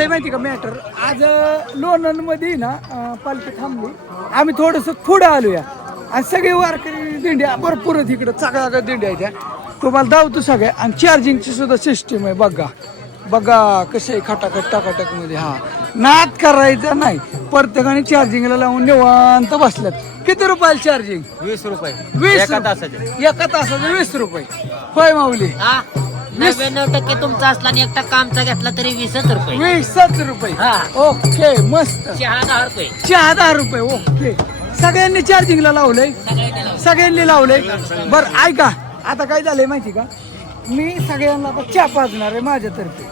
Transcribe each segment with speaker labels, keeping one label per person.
Speaker 1: झालंय माहिती का मॅटर आज लोणंदमध्ये ना अं, पालखी थांबली. आम्ही थोडस पुढे आलोया. आणि सगळे वारकरी दिंड्या भरपूर आहेत इकडं. सगळ्या दिंड्या आहेत. तुम्हाला धावतो सगळ्या. आणि चार्जिंगची सुद्धा सिस्टीम आहे बघा. बघा कसे खटाखट टाकाटकमध्ये हा. नाद करायचा नाही. प्रत्येकाने चार्जिंगला लावून निवांत बसल्यात. किती रुपयाला चार्जिंग
Speaker 2: वीस रुपये.
Speaker 1: वीस
Speaker 2: एका. तासाचे.
Speaker 1: एका तासाचे वीस रुपये. होय माऊली.
Speaker 3: हा. नव्याण्णव टक्के तुमचा असला आणि एक टक्का आमचा घेतला तरी वीसच रुपये.
Speaker 1: वीसच रुपये.
Speaker 3: हा.
Speaker 1: ओके मस्त.
Speaker 3: चहा दहा रुपये.
Speaker 1: चहा दहा रुपये ओके. सगळ्यांनी चार्जिंगला लावलंय.
Speaker 3: सगळ्यांनी लावून.
Speaker 1: सगळ्यांनी लावलंय. बर ऐका. आता काय झालंय माहिती का? मी सगळ्यांना आता चहा पाजणार आहे माझ्यातर्फे.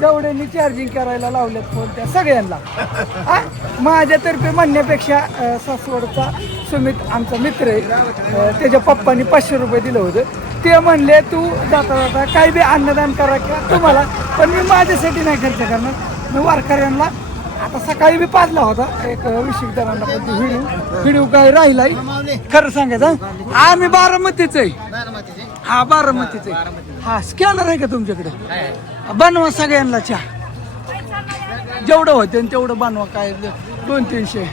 Speaker 1: जेवढ्यांनी चार्जिंग करायला लावल्यात फोन त्या सगळ्यांना. हा? माझ्यातर्फे म्हणण्यापेक्षा अं, सासवडचा सुमित आमचा मित्र आहे त्याच्या पप्पांनी पाचशे रुपये दिलं होतं. ते म्हणले तू जाता जाता काही बी अन्नदान करा किंवा तुम्हाला पण मी माझ्यासाठी नाही खर्च करणार. मी वारकऱ्यांना आता सकाळी बी पाजला होता एक विशिक जणांना पण ते व्हिडिओ व्हिडिओ काय राहिलाय? खरं सांगायचं आम्ही बारामतीच आहे. हा बारामतीच आहे. हा स्कॅनर आहे का तुमच्याकडे? बनवा सगळ्यांना चहा. जेवढं होते तेवढं बनवा काय दोन तीनशे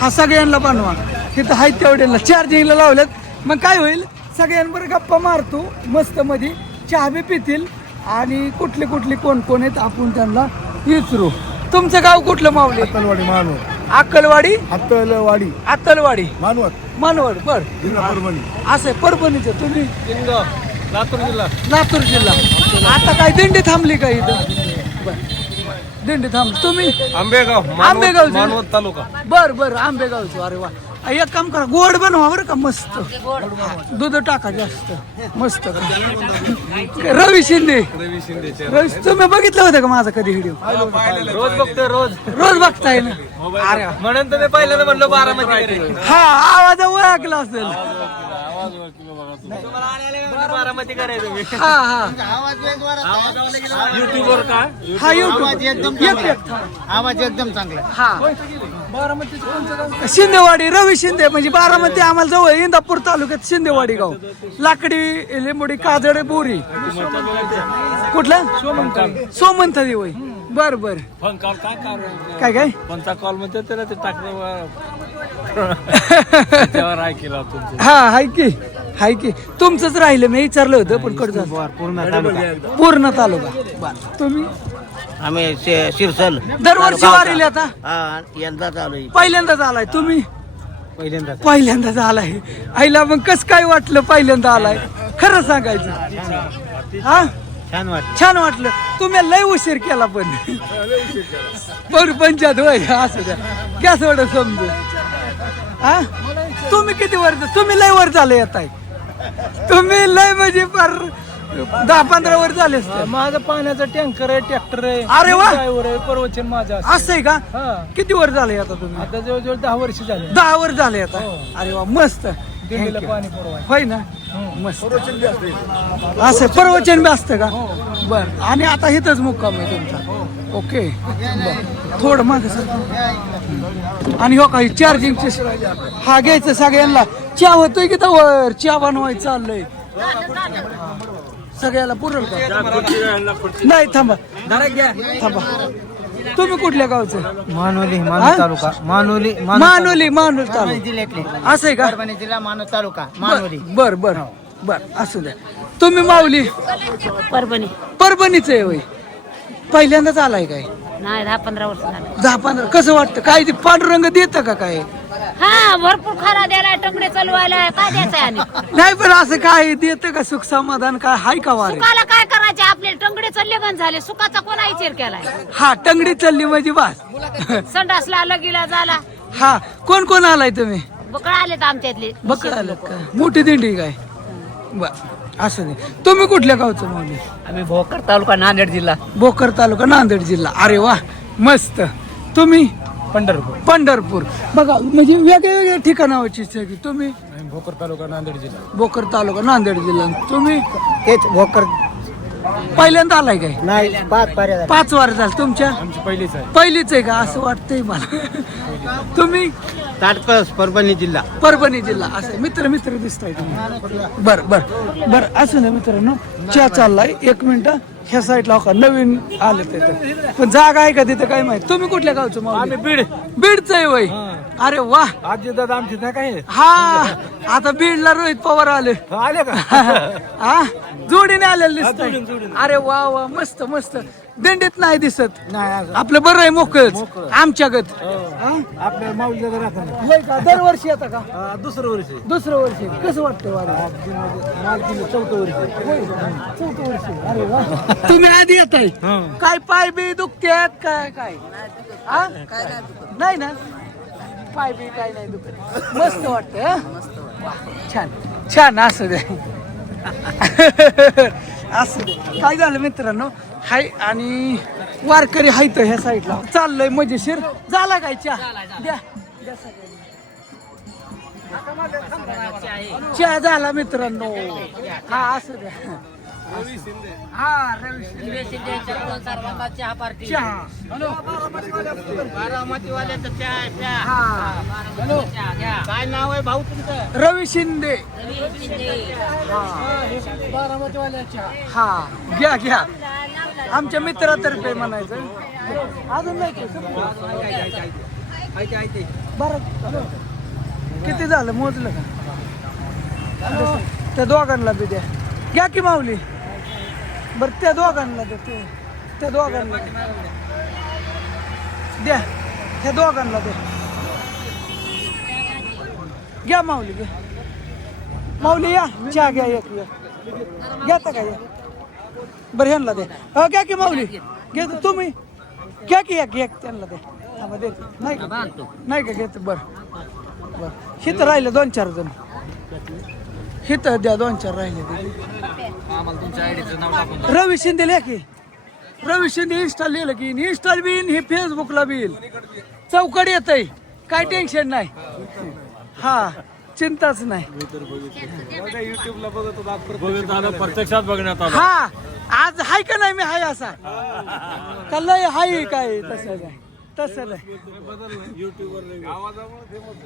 Speaker 1: हा सगळ्यांना बनवा. तिथं आहेत तेवढ्यांना. चार्जिंगला लावल्यात. मग काय होईल? सगळ्यांबरोबर गप्पा मारतो. मस्त मध्ये चहा बी पितील. आणि कुठले कुठले कोण कोण आहेत आपण त्यांना विचारू. तुमचं गाव कुठलं माऊली?
Speaker 4: अत्तलवाडी मानवत.
Speaker 1: अक्कलवाडी?
Speaker 4: अत्तलवाडी
Speaker 1: अक्कलवाडी.
Speaker 4: मानवत.
Speaker 1: मानवड बर.
Speaker 4: जिल्हा परभणी.
Speaker 1: असं आहे परभणीचं. तुम्ही?
Speaker 2: लातूर जिल्हा.
Speaker 1: लातूर जिल्हा. आता काय दिंडी थांबली का इथं? बर. दिंडी थांबली तुम्ही?
Speaker 2: आंबेगाव
Speaker 1: आंबेगाव.
Speaker 2: मानवत तालुका.
Speaker 1: बर बर आंबेगावचं अरे वा. एक काम करा गोड बनवा बरं का मस्त. दूध टाका जास्त. मस्त रवी शिंदे.
Speaker 2: रवी शिंदेचे.
Speaker 1: रवी तुम्ही बघितलं होतं का माझा कधी व्हिडिओ
Speaker 2: रोज बघतोय रोज.
Speaker 1: रोज बघताय ना? अरे.
Speaker 2: म्हणून तर मी पहिल्यांदा म्हणलो बारामती
Speaker 1: हा आवाज ओळखला असेल.
Speaker 2: बारामती करायचं मी.
Speaker 1: हा हा.
Speaker 2: युट्यूबवर का?
Speaker 1: हा युट्यूब एक एक
Speaker 4: आवाज एकदम चांगला
Speaker 1: हा. शिंदेवाडी रवी शिंदे म्हणजे बारामती आम्हाला जवळ आहे, इंदापूर तालुक्यात शिंदेवाडी गाव. लाकडी लिंबोडी काजळे बोरी. कुठलं? सोमंत देवय बर बर.
Speaker 2: फोन कॉल काय कारण
Speaker 1: काय काय?
Speaker 2: कोणता कॉल म्हणते त्याला ते टाकलं त्यावर ऐकला तुमचं
Speaker 1: हा हाय की. हाय की? तुमचंच राहिलं मी विचारलं होतं पण कडचं
Speaker 4: पूर्ण तालुका.
Speaker 1: पूर्ण तालुका. बर. तुम्ही?
Speaker 4: आम्ही शे- शिरसल.
Speaker 1: दरवर्षी वारीला आता?
Speaker 4: हा यंदा चालू आहे.
Speaker 1: पहिल्यांदाच आलाय तुम्ही?
Speaker 4: पहिल्यांदा
Speaker 1: पहिल्यांदाच. आलाय. आईला मग कस काय वाटलं पहिल्यांदा आलाय? खरं सांगायचं. हा?
Speaker 4: छान वाटत
Speaker 1: छान वाटलं. तुम्ही लय उशीर केला पण. पर पंचायत होय असं द्या. गॅस समजू हा? तुम्ही किती वर तुम्ही लय वर झाले येत आहे तुम्ही लय म्हणजे फार दहा पंधरा वर झाले असते.
Speaker 2: माझं पाण्याचा टँकर आहे ट्रॅक्टर आहे
Speaker 1: अरे वा!
Speaker 2: ड्रायव्हर आहे प्रवचन माझं असं.
Speaker 1: असं आहे का?
Speaker 2: हा.
Speaker 1: किती वर झाले आता तुम्ही?
Speaker 2: आता जवळजवळ दहा वर्ष झाले.
Speaker 1: दहा वर झाले आता. अरे वा मस्त.
Speaker 2: दिल्लीला
Speaker 1: Thank you.
Speaker 2: पाणी पुरवाय
Speaker 1: होय ना? मस्त. असं प्रवचन बी असतं का? बर. आणि आता इथंच मुक्काम आहे तुमचा. ओके. बर. थोडं माग सर. आणि हो काही चार्जिंगचे हा घ्यायचं सगळ्यांना. चहा होतोय की वर चहा बनवायचं चाललंय. सगळ्याला पुरल का नाही थांबा. थांबा. तुम्ही कुठल्या गावचं?
Speaker 4: मानोली
Speaker 1: हा?
Speaker 4: मानोली तालुका. मानोली
Speaker 1: मानोली मानोली तालुका असं आहे का?
Speaker 4: परभणी जिल्हा मानव तालुका. मानोली.
Speaker 1: बर बर. बर असू द्या. तुम्ही माऊली?
Speaker 3: परभणी.
Speaker 1: परभणीच आहे होय. पहिल्यांदाच आलाय काय?
Speaker 3: नाही दहा पंधरा वर्ष झाले.
Speaker 1: दहा पंधरा कसं वाटतं? काय ते पांडुरंग देतं का काय?
Speaker 3: हा भरपूर खरा द्यायला टंगडे चालवायला काय द्यायचंय आणि
Speaker 1: नाही पण असं काय देतं का सुख समाधान? काय हाय का वारे?
Speaker 3: सुखाला काय टंगडे चालले गण झाले. सुखाचा कोणा विचार केलाय?
Speaker 1: हा टंगडी चालली म्हणजे बास.
Speaker 3: संडासला लगीला झाला.
Speaker 1: हा कोण कोण आलाय तुम्ही?
Speaker 3: बकळ आले आमच्यातले
Speaker 1: बकळ आलं का? मोठी दिंडी काय? बर असं नाही. तुम्ही कुठल्या गावचं माऊली
Speaker 4: आम्ही भोकर तालुका नांदेड जिल्हा.
Speaker 1: भोकर तालुका नांदेड जिल्हा. अरे वा मस्त. तुम्ही?
Speaker 2: पंढरपूर.
Speaker 1: पंढरपूर. बघा म्हणजे वेगळ्या वेगळ्या ठिकाणावरची सगळी. तुम्ही?
Speaker 2: भोकर तालुका नांदेड जिल्हा.
Speaker 1: भोकर तालुका नांदेड जिल्हा. तुम्ही?
Speaker 4: तेच भोकर
Speaker 1: पहिल्यांदा आलाय काय?
Speaker 4: नाही पाच
Speaker 1: पाच वार झालं. तुमच्या?
Speaker 2: आमची पहिलीच आहे.
Speaker 1: पहिलीच आहे का? असं वाटतंय मला. तुम्ही?
Speaker 4: ताटकळस परभणी जिल्हा.
Speaker 1: परभणी जिल्हा. असं मित्र मित्र दिसताय तुम्ही. बर बर. बर असं ना मित्रांनो. चहा चाललाय. एक मिनिट. ह्या साईडला हो का? नवीन आले तिथं पण जागा आहे का तिथं? काय माहीत? तुम्ही कुठल्या गावचं माऊली?
Speaker 2: आम्ही बीड.
Speaker 1: बीडचं आहे वय. अरे वा.
Speaker 2: आजी दादा आमची नाही काय
Speaker 1: हा. आता बीडला रोहित पवार आले.
Speaker 2: आले का?
Speaker 1: हा. जोडीने आलेले दिसत. अरे वा वा मस्त मस्त. दिंडीत नाही दिसत. आपलं बरं आहे मोकळच.
Speaker 2: मोकळं.
Speaker 1: आमच्या गत.
Speaker 2: आपल्या
Speaker 1: होय का? दरवर्षी येतं का?
Speaker 2: दुसरं वर्ष.
Speaker 1: दुसरं वर्षी. कसं वाटतं वारी?
Speaker 2: चौथं वर्ष.
Speaker 1: चौथं वर्षी. अरे वा. तुम्ही आधी येत आहे काय पाय बी दुखत्यात? काय काय? हा? नाही ना? पाय बी काय नाही दुखत. मस्त वाटतं हा? वा, छान. छान असं दे. असं काय झालं मित्रांनो? हाय आणि वारकरी हाय तर ह्या साईडला. चाललंय मजेशीर. झाला काय चहा? द्या द्या. सगळ्यांना. चहा झाला मित्रांनो. हा असं द्या हा रवी शिंदे.
Speaker 3: चहा. पार्टी बारामतीवाल्याचा चहा चहा.
Speaker 1: हा.
Speaker 4: काय नाव आहे भाऊ तुमचं?
Speaker 1: रवी शिंदे.
Speaker 3: रवी शिंदे.
Speaker 1: हा. घ्या घ्या. आमच्या मित्रातर्फे म्हणायचं. अजून नाही? बरं. किती झालं? मोजलं का? त्या दोघांना बी द्या. घ्या की माऊली. बर त्या दोघांना द्या ते. त्या दोघांना द्या. द्या. त्या दोघांना द्या घ्या माऊली घ्या. माऊली या. चहा घ्या एक या घेता का या. बरं ह्यांना दे. अ, घ्या की माऊली. घे तुम्ही. घ्या की एक एक त्यांना दे. थांबा दे. नाही का? नाही का घेत? बर. बर. हिथं राहिलं दोन चार जण. हे तर द्या दोन चार राहिले रवी शिंदे लिहा की. रवी शिंदे इन्स्टॉल लिहिलं की इन्स्टॉल बी हे फेसबुकला बी येईल चौकड येत आहे काय टेन्शन नाही. हा चिंताच नाही.
Speaker 2: बघत आलं प्रत्यक्षात बघण्यात आलं
Speaker 1: हा आज हाय का नाही मी हाय असा? कल्लय हाय काय तसं नाही. तसं नाही.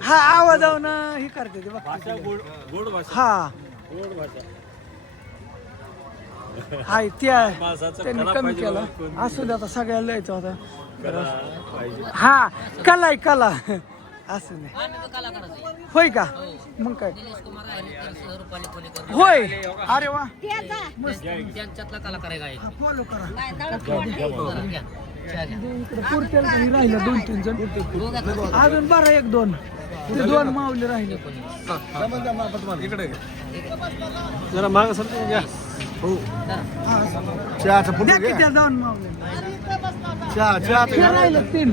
Speaker 1: हा आवाजावून हे करते ते बघ
Speaker 2: गोड गोड भाषा.
Speaker 1: हा.
Speaker 2: गोड भाषा.
Speaker 1: हाय त्या त्यांनी कमी केला. असू दे आता सगळ्याला यायचं होता हा कला आहे कला. असं
Speaker 3: आहे
Speaker 1: होय का? मग काय?
Speaker 3: निलेश कुमार आहे सह रुपाली पुणेकर
Speaker 1: होय अरे वा
Speaker 3: त्यांच्यातला कलाकार आहे
Speaker 1: फॉलो करा. राहिलं दोन तीन जण अजून बरं एक दोन. ते दोन माऊली राहिले.
Speaker 2: इकडे जरा माग सर हो. चहाचं चहा चहा
Speaker 1: किती राहिले? तीन.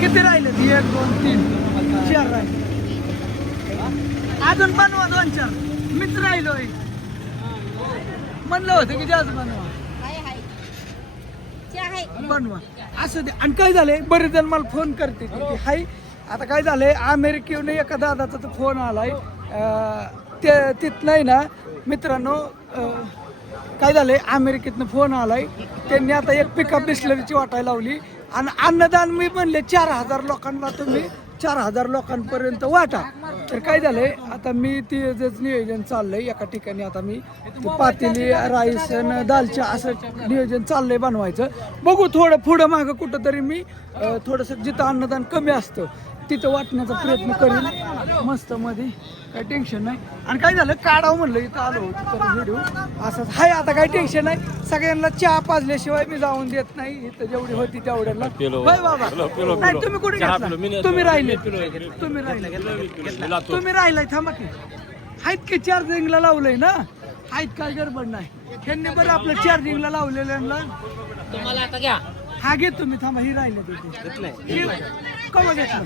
Speaker 1: किती राहिले? एक दोन तीन. चार राहिले. अजून बनवा दोन चार. मीच राहिलोय. म्हणलं होतं की जास्त बनवा. बनवा. असं दे. आणि काय झालंय? बरेच जण मला फोन करते. हाय आता काय झालंय? अमेरिकेहून एका दादाचा तो फोन आलाय. ते तिथं नाही ना मित्रांनो काय झालंय? अमेरिकेतनं फोन आलाय. त्यांनी आता एक पिकअप बिस्लरीची वाटायला लावली. आणि अन्नदान मी म्हणले चार हजार लोकांना तुम्ही चार हजार लोकांपर्यंत वाटा. तर काय झालंय आता मी ती जे नियोजन चाललंय एका ठिकाणी आता मी पातेली राईस आणि दालच्या असं नियोजन चाललंय बनवायचं. बघू थोडं पुढं मागं कुठंतरी मी थोडंसं जिथं अन्नदान कमी असतं तिथं वाटण्याचा प्रयत्न करेन. मस्त मध्ये. काही टेन्शन नाही. आणि काय झालं? काढावं म्हणलं इथं आलो तर व्हिडिओ असंच हाय आता काही टेन्शन नाही. सगळ्यांना चहा पाजल्याशिवाय मी जाऊन देत नाही. इथं जेवढी होती तेवढ्याला.
Speaker 2: पिलो.
Speaker 1: होय बाबा. नाही. तुम्ही कुठे घेतला? तुम्ही. राहिले. तुम्ही राहिले. तुम्ही राहिलाय थांबा की. आहेत की चार्जिंगला लावलंय ना? आहेत काय गडबड नाही. ह्यांनी बरं आपलं चार्जिंगला लावलेल्यांना.
Speaker 3: तुम्हाला आता घ्या.
Speaker 1: हा घेत तुम्ही थांबा ही राहिले तिथे. कवा घेतला.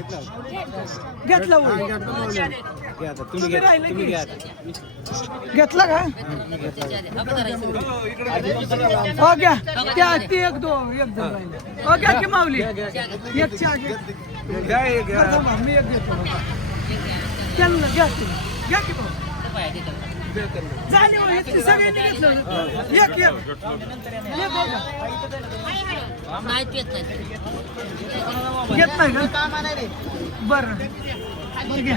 Speaker 1: घेतला होय. तुम्ही? घेतला का. हो घ्या. त्या ती एक दोन एक जण राहिले. हो घ्या की माऊली. एक चहा घ्या. बरं, थांबा, मी एक घेतो. त्यांना घ्या घ्या की भाऊ
Speaker 3: देतो.
Speaker 1: झाले सगळ्यांनी घेतलं. एक एक.
Speaker 3: नाही
Speaker 1: घेत नाही का? बरं. घ्या.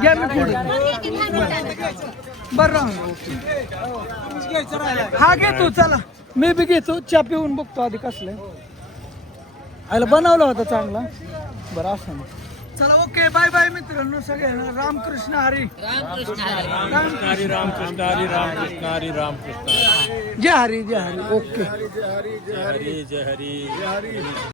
Speaker 1: घ्या मी पुढे. बरं हा घेतो चला. मी बी घेतो. चा पिऊन बघतो आधी कसलं आयला बनवला होता चांगला. बरं असं ना. चला ओके बाय बाय मित्रांनो सगळ्यांना रामकृष्ण हरी
Speaker 3: रामकृष्ण हरी.
Speaker 1: राम
Speaker 5: हरी रामकृष्ण हरी रामकृष्ण हरी रामकृष्ण
Speaker 1: जय हरी जय हरी ओके
Speaker 5: हरी जय हरी